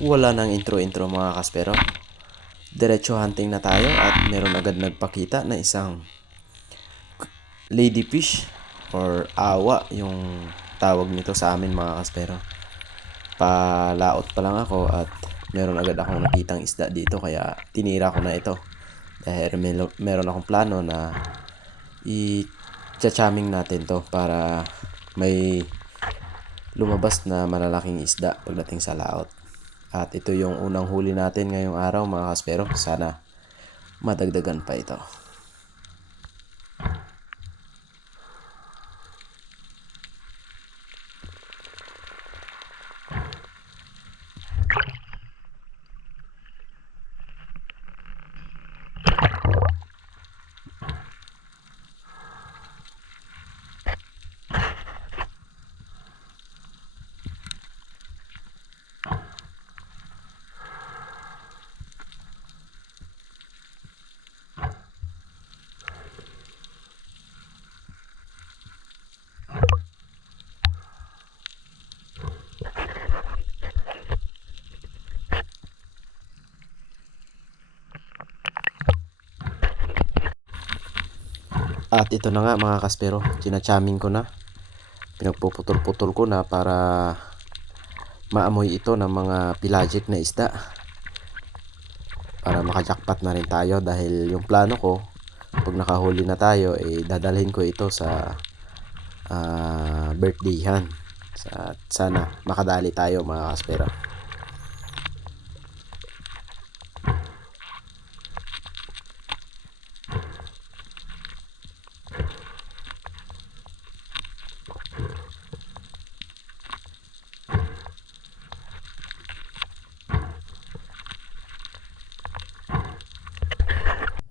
Wala nang intro-intro mga kaspero. Diretso hunting na tayo at meron agad nagpakita na isang ladyfish or awa yung tawag nito sa amin mga kaspero. Palaot pa lang ako at meron agad akong nakitang isda dito kaya tinira ko na ito. Dahil meron akong plano na i-chaming natin to para may lumabas na malalaking isda pagdating sa laot. At ito yung unang huli natin ngayong araw mga kaspero. Sana madagdagan pa ito. At ito na nga mga kaspero, kinachaming ko na. Pinagpuputol-putol ko na para maamoy ito ng mga pelagic na isda. Para makajakpat na rin tayo dahil yung plano ko, pag nakahuli na tayo, dadalhin ko ito sa birthdayhan. Sana makadali tayo mga kaspero.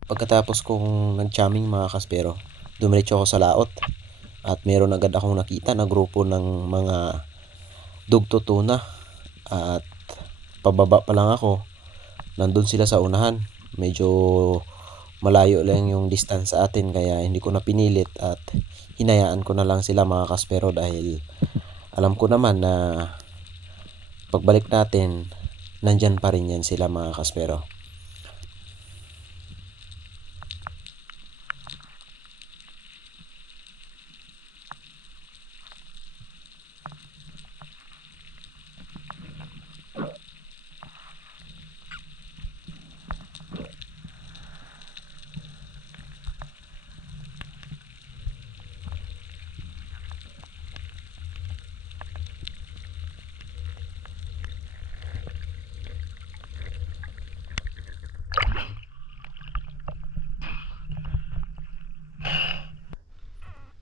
Pagkatapos kong nag-jamming mga kaspero, dumiretso ako sa laot at meron agad akong nakita na grupo ng mga dugto tuna. At pababa pa lang ako, nandun sila sa unahan. Medyo malayo lang yung distance sa atin kaya hindi ko na pinilit at hinayaan ko na lang sila mga kaspero dahil alam ko naman na pagbalik natin nandyan pa rin yan sila mga kaspero.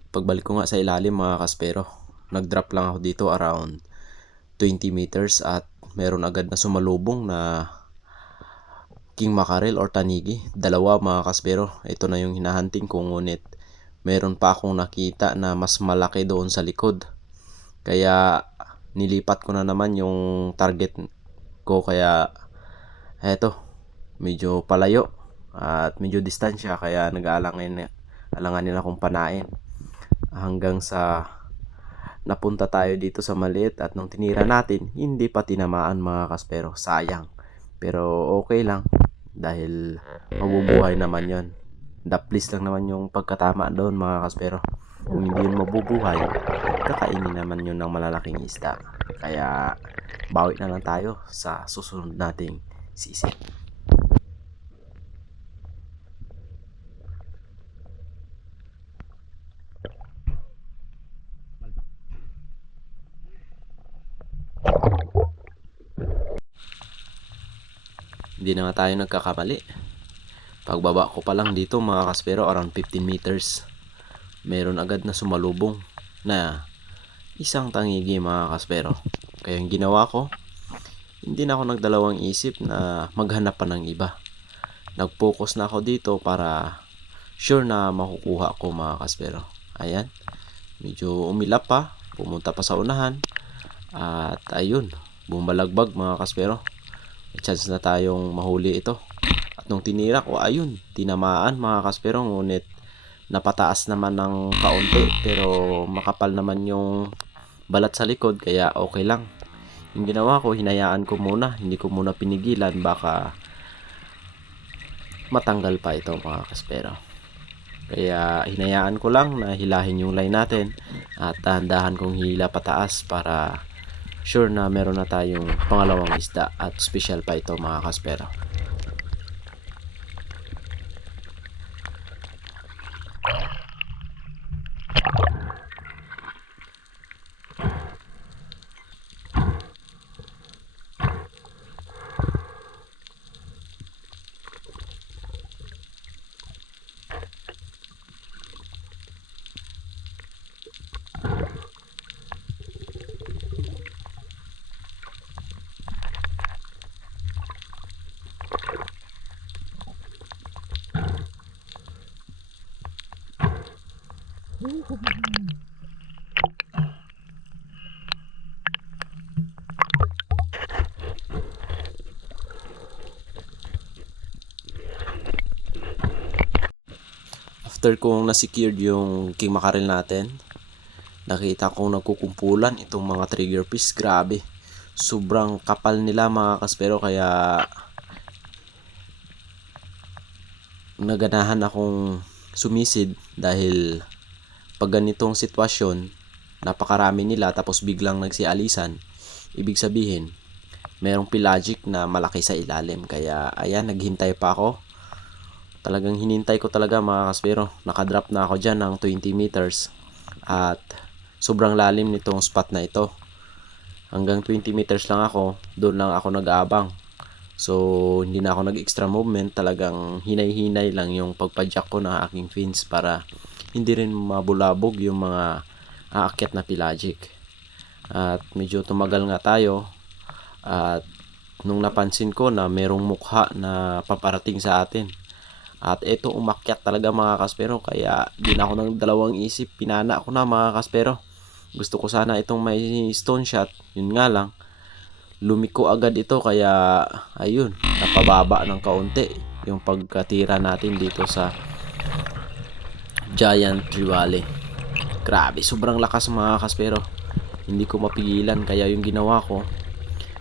Pagbalik ko nga sa ilalim mga kaspero, nag-drop lang ako dito around 20 meters at meron agad na sumalubong na king mackerel or tanigi. Dalawa mga kaspero, ito na yung hinahunting ko, ngunit meron pa akong nakita na mas malaki doon sa likod. Kaya nilipat ko na naman yung target ko, kaya eto, medyo palayo at medyo distansya kaya alanganin akong panain hanggang sa napunta tayo dito sa maliit at nung tinira natin hindi pa tinamaan mga kaspero. Sayang, pero okay lang dahil mabubuhay naman yon. Daplis lang naman yung pagkatama doon mga kaspero. Kung hindi yun mabubuhay, kakainin naman yun ng malalaking isda. Kaya bawi na lang tayo sa susunod nating sisig. Hindi na nga tayo nagkakamali. Pagbaba ko pa lang dito mga kaspero, around 15 meters, meron agad na sumalubong na isang tangigi mga kaspero. Kaya yung ginawa ko, hindi na ako nagdalawang isip na maghanap pa ng iba. Nag-focus na ako dito para sure na makukuha ko mga kaspero. Ayan, medyo umilap pa, pumunta pa sa unahan at ayun, bumalagbag mga kaspero. May chance na tayong mahuli ito. At nung tinira ko, ayun, tinamaan mga kaspero, ngunit napataas naman ng kaunti pero makapal naman yung balat sa likod kaya okay lang. yung ginawa ko, hinayaan ko muna, hindi ko muna pinigilan, baka matanggal pa ito mga kaspero. Kaya hinayaan ko lang na hilahin yung line natin at dahan-dahan kong hila pataas para sure na meron na tayong pangalawang isda at special pa ito mga kaspero. After kong na-secured yung king mackerel natin, nakita kong nagkukumpulan itong mga trigger fish. Grabe, sobrang kapal nila mga kaspero, kaya naganahan akong sumisid dahil pag ganitong sitwasyon, napakarami nila tapos biglang nagsialisan, ibig sabihin merong pelagic na malaki sa ilalim. Kaya ayan, naghintay pa ako. Talagang hinintay ko talaga mga kaspero. Nakadrop na ako dyan ng 20 meters at sobrang lalim nitong spot na ito. Hanggang 20 meters lang ako, doon lang ako nag-aabang. So hindi na ako nag-extra movement, talagang hinay-hinay lang yung pagpadyak ko ng aking fins para hindi rin mabulabog yung mga aakyat na pelagic. At medyo tumagal nga tayo at nung napansin ko na merong mukha na paparating sa atin, at ito umakyat talaga mga kaspero, kaya di na ako ng dalawang isip, pinana ko na mga kaspero. Gusto ko sana itong may stone shot, yun nga lang lumiko agad ito, kaya ayun, napababa ng kaunti yung pagkatira natin dito sa Giant Trevally. Grabe, sobrang lakas mga kaspero, hindi ko mapigilan. Kaya yung ginawa ko,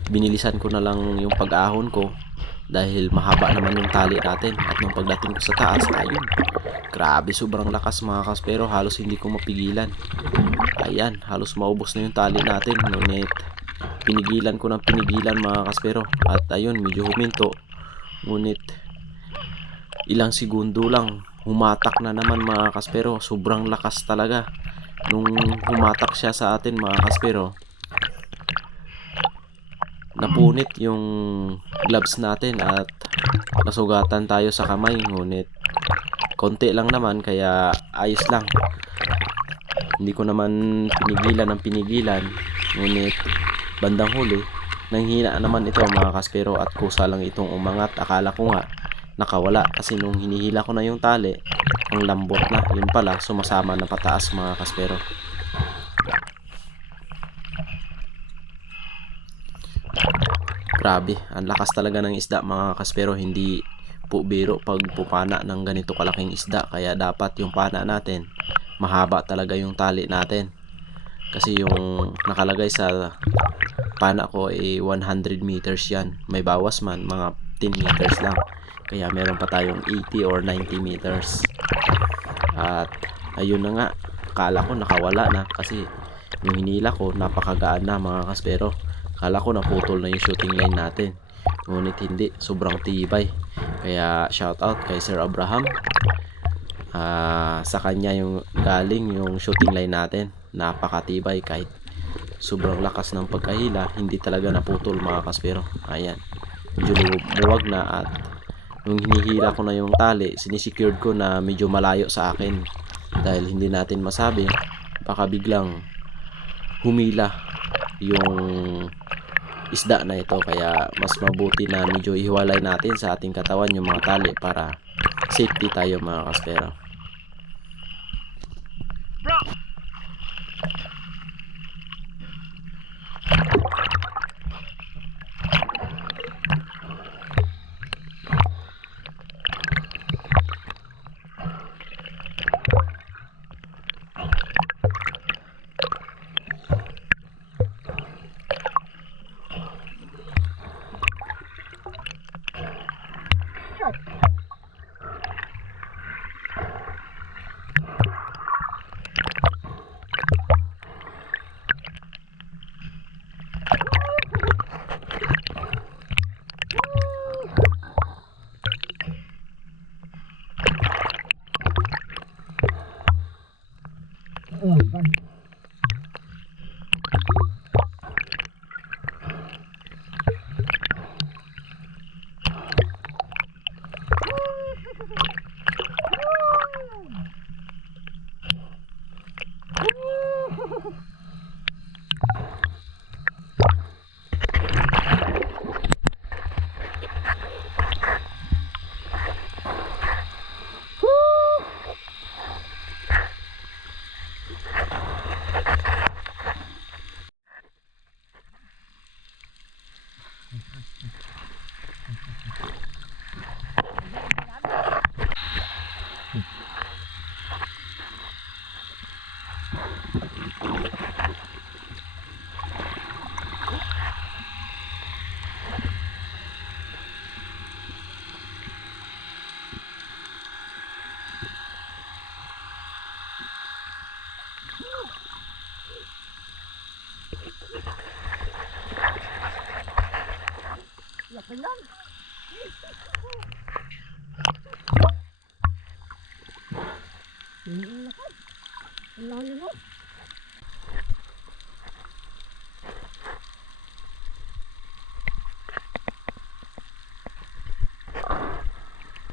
binilisan ko na lang yung pag-ahon ko dahil mahaba naman yung tali natin. At nung pagdating ko sa taas, ayun, grabe, sobrang lakas mga kaspero, halos hindi ko mapigilan. Ayan, halos maubos na yung tali natin, ngunit pinigilan ko ng pinigilan mga kaspero. At ayun, medyo huminto, ngunit ilang segundo lang humatak na naman mga kaspero. Sobrang lakas talaga nung humatak siya sa atin mga kaspero. Napunit yung gloves natin at nasugatan tayo sa kamay, ngunit konti lang naman, kaya ayos lang. Hindi ko naman pinigilan ng pinigilan, ngunit bandang huli nanghina naman ito mga kaspero at kusa lang itong umangat. Akala ko nga nakawala kasi nung hinihila ko na yung tali, ang lambot na, yun pala sumasama na pataas mga kaspero. Grabe, ang lakas talaga ng isda mga kaspero, hindi po biro pag pupana ng ganito kalaking isda. Kaya dapat yung pana natin mahaba talaga yung tali natin, kasi yung nakalagay sa pana ko ay 100 meters yan, may bawas man mga 10 meters lang, kaya meron pa tayong 80 or 90 meters. At ayun na nga, akala ko nakawala na kasi yung hinila ko napakagaan na mga kaspero. Akala ko naputol na yung shooting line natin, ngunit hindi, sobrang tibay. Kaya shout out kay Sir Abraham, sa kanya yung galing yung shooting line natin. Napakatibay, kahit sobrang lakas ng pagkahila, hindi talaga naputol mga kaspero. Ayan, medyo luwag na. At nung hinihila ko na yung tali, sinisecured ko na medyo malayo sa akin dahil hindi natin masabi, baka biglang humila yung isda na ito. Kaya mas mabuti na medyo ihiwalay natin sa ating katawan yung mga tali para safety tayo mga kaspero.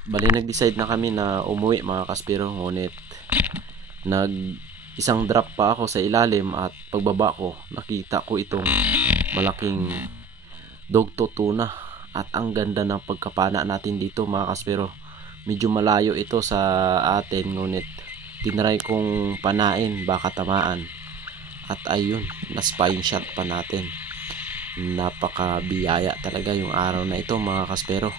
Bali nag-decide na kami na umuwi mga kaspero, ngunit isang drop pa ako sa ilalim at pagbaba ko nakita ko itong malaking dogto tuna at ang ganda ng pagkapana natin dito mga kaspero. Medyo malayo ito sa atin ngunit tinry kong panain baka tamaan at ayun, na-spine shot pa natin. Napakabiyaya talaga yung araw na ito mga kaspero.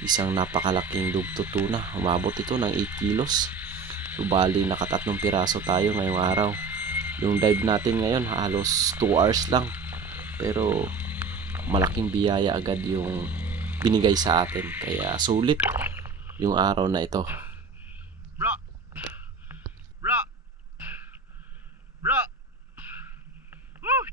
Isang napakalaking dugto tuna, umabot ito ng 8 kilos. So bali nakatatlong piraso tayo ngayong araw. Yung dive natin ngayon halos 2 hours lang, pero malaking biyaya agad yung binigay sa atin, kaya sulit yung araw na ito. Bro, bro, bro. Woo!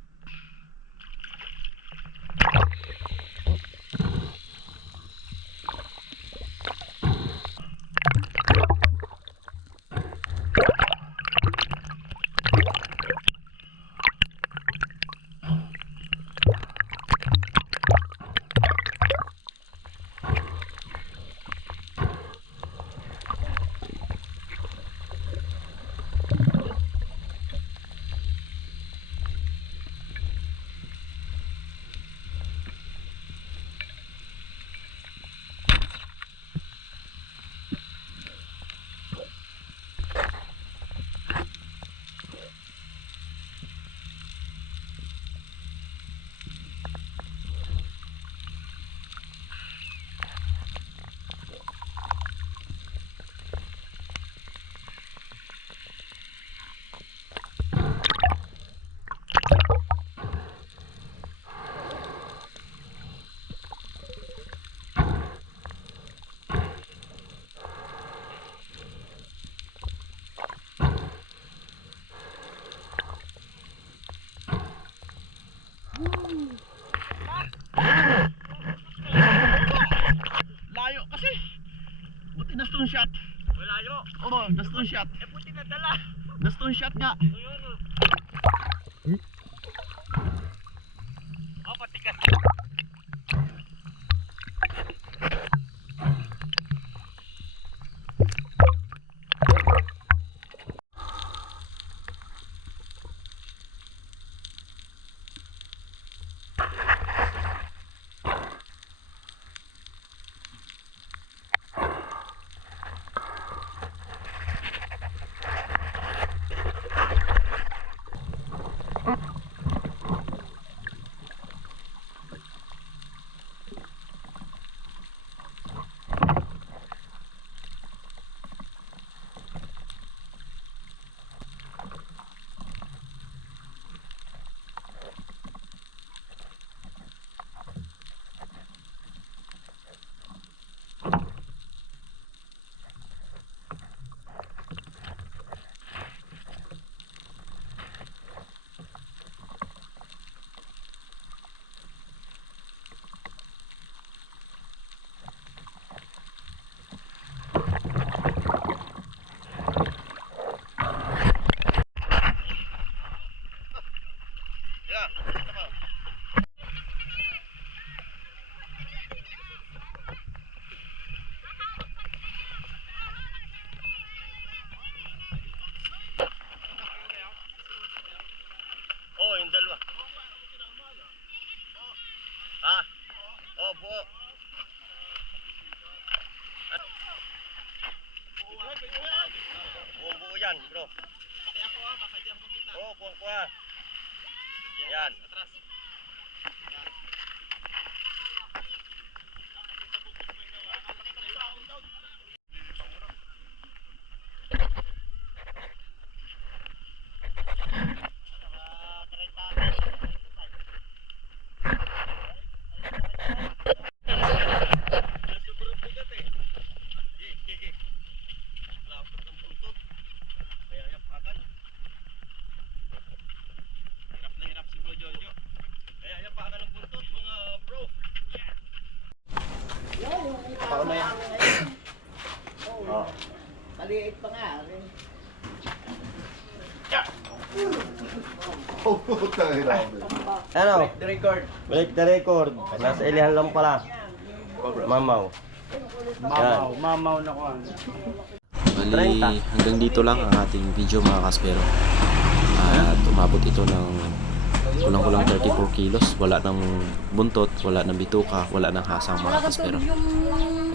Layo kasi. Buti na stone shot. Layo. Oo, na stone shot. Eh buti na dala. Na stone shot nga. Oh, patikas. Oh, yung dalawa. Ah? Oh, buo. Buo yan, bro. Pati ako baka di ako makita. Oh, kuha. Yan. Atras. Yan. Ano? Break the record. Nasa ilihan lang pala. Mamaw. Mamaw na ko. Bali, hanggang dito lang ang ating video mga kaspero. At umabot ito ng kulang-kulang 34 kilos. Wala ng buntot, wala ng bituka, wala ng hasang mga kaspero.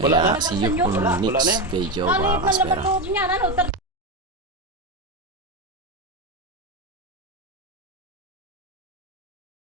Kaya see you on next video mga kaspero.